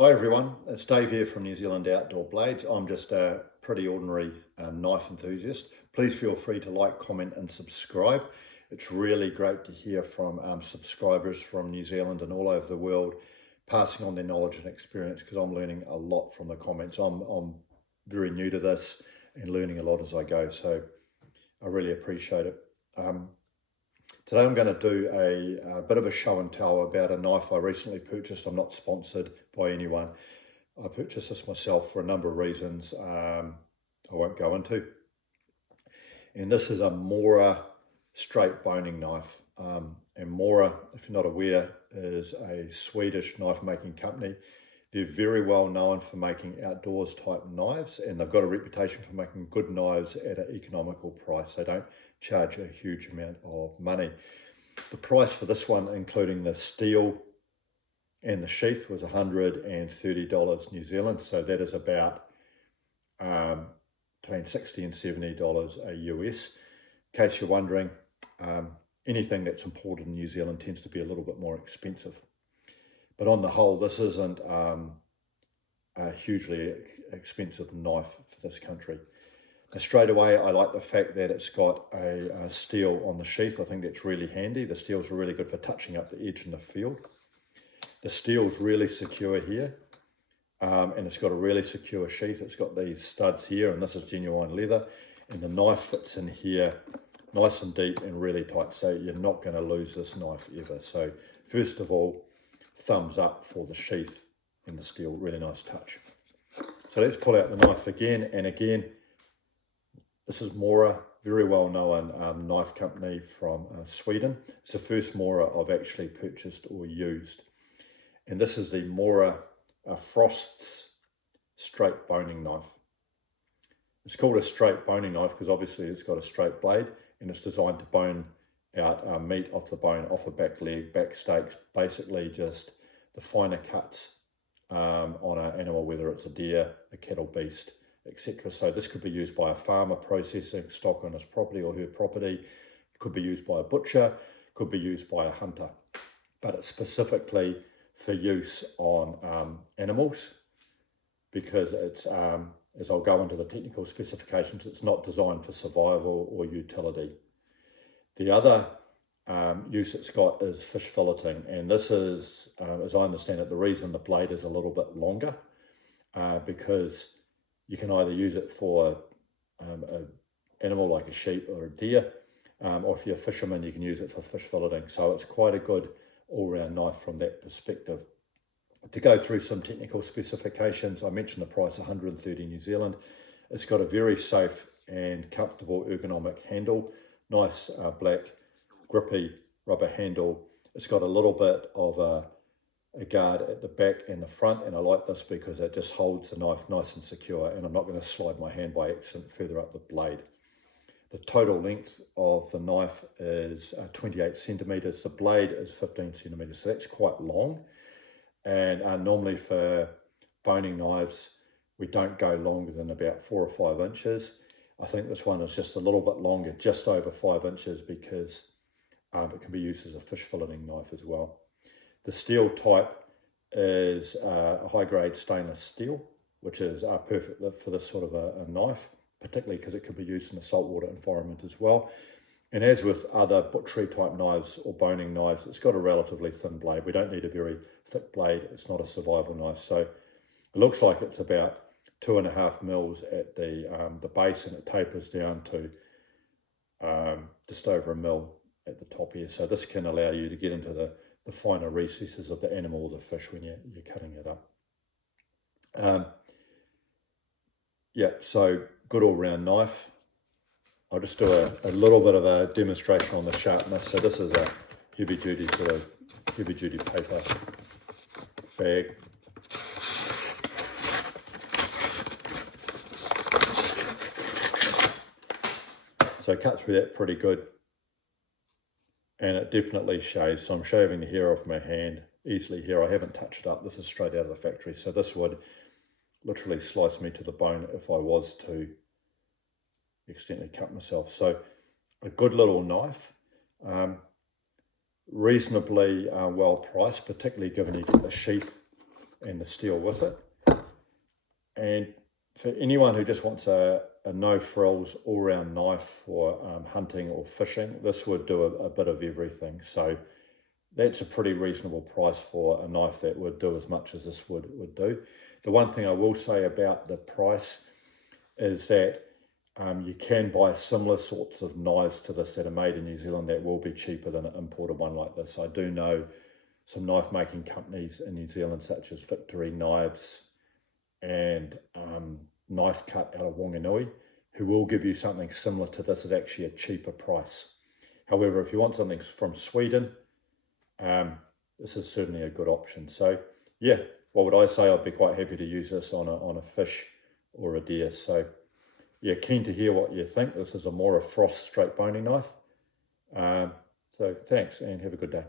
Hi everyone, it's Dave here from New Zealand Outdoor Blades. I'm just a pretty ordinary knife enthusiast. Please feel free to like, comment and subscribe. It's really great to hear from subscribers from New Zealand and all over the world passing on their knowledge and experience, because I'm learning a lot from the comments. I'm very new to this and learning a lot as I go, so I really appreciate it. Today I'm going to do a bit of a show and tell about a knife I recently purchased. I'm not sponsored by anyone. I purchased this myself for a number of reasons I won't go into. And this is a Mora straight boning knife. And Mora, if you're not aware, is a Swedish knife making company. They're very well known for making outdoors type knives, and they've got a reputation for making good knives at an economical price. They don't charge a huge amount of money. The price for this one, including the steel and the sheath, was $130 New Zealand. So that is about between $60 and $70 a US. In case you're wondering, anything that's imported in New Zealand tends to be a little bit more expensive. But on the whole, this isn't a hugely expensive knife for this country. And straight away, I like the fact that it's got a steel on the sheath. I think that's really handy. The steel's really good for touching up the edge in the field. The steel's really secure here, and it's got a really secure sheath. It's got these studs here, and this is genuine leather. And the knife fits in here nice and deep and really tight, so you're not going to lose this knife ever. So first of all, thumbs up for the sheath and the steel, really nice touch. So let's pull out the knife again and again. This is Mora, very well known knife company from Sweden. It's the first Mora I've actually purchased or used. And this is the Mora Frost's straight boning knife. It's called a straight boning knife because obviously it's got a straight blade, and it's designed to bone out meat off the bone, off the back leg, back steaks, basically just the finer cuts on an animal, whether it's a deer, a cattle, beast, etc. So this could be used by a farmer processing stock on his property or her property. It could be used by a butcher, could be used by a hunter, but it's specifically for use on animals, because it's, as I'll go into the technical specifications, it's not designed for survival or utility. The other use it's got is fish filleting, and this is, as I understand it, the reason the blade is a little bit longer, because you can either use it for an animal like a sheep or a deer, or if you're a fisherman, you can use it for fish filleting. So it's quite a good all-round knife from that perspective. To go through some technical specifications, I mentioned the price, 130 New Zealand. It's got a very safe and comfortable ergonomic handle, nice black grippy rubber handle. It's got a little bit of a guard at the back and the front, and I like this because it just holds the knife nice and secure, and I'm not going to slide my hand by accident further up the blade. The total length of the knife is 28 centimeters. The blade is 15 centimeters, so that's quite long. And normally for boning knives, we don't go longer than about 4 or 5 inches. I think this one is just a little bit longer, just over 5 inches, because it can be used as a fish filleting knife as well. The steel type is a high-grade stainless steel, which is perfect for this sort of a knife, particularly because it could be used in a saltwater environment as well. And as with other butchery type knives or boning knives, it's got a relatively thin blade. We don't need a very thick blade. It's not a survival knife. So it looks like it's about 2.5 mils at the base, and it tapers down to just over 1 mil at the top here. So this can allow you to get into the finer recesses of the animal or the fish when you're cutting it up. Yeah, so good all-round knife. I'll just do a little bit of a demonstration on the sharpness. So this is a heavy-duty paper bag. So I cut through that pretty good, and it definitely shaves. So I'm shaving the hair off my hand easily here. I haven't touched it up. This is straight out of the factory. So this would literally slice me to the bone if I was to accidentally cut myself. So a good little knife, reasonably well priced, particularly given you get the sheath and the steel with it. And for anyone who just wants a no frills all round knife for hunting or fishing, this would do a bit of everything. So that's a pretty reasonable price for a knife that would do as much as this would do. The one thing I will say about the price is that you can buy similar sorts of knives to this that are made in New Zealand that will be cheaper than an imported one like this. I do know some knife making companies in New Zealand such as Victory Knives and Knife Cut out of Wanganui, who will give you something similar to this at actually a cheaper price. However, if you want something from Sweden, this is certainly a good option. So yeah, what would I say? I'd be quite happy to use this on a fish or a deer. So yeah, keen to hear what you think. This is a Mora Frost straight boning knife. So thanks and have a good day.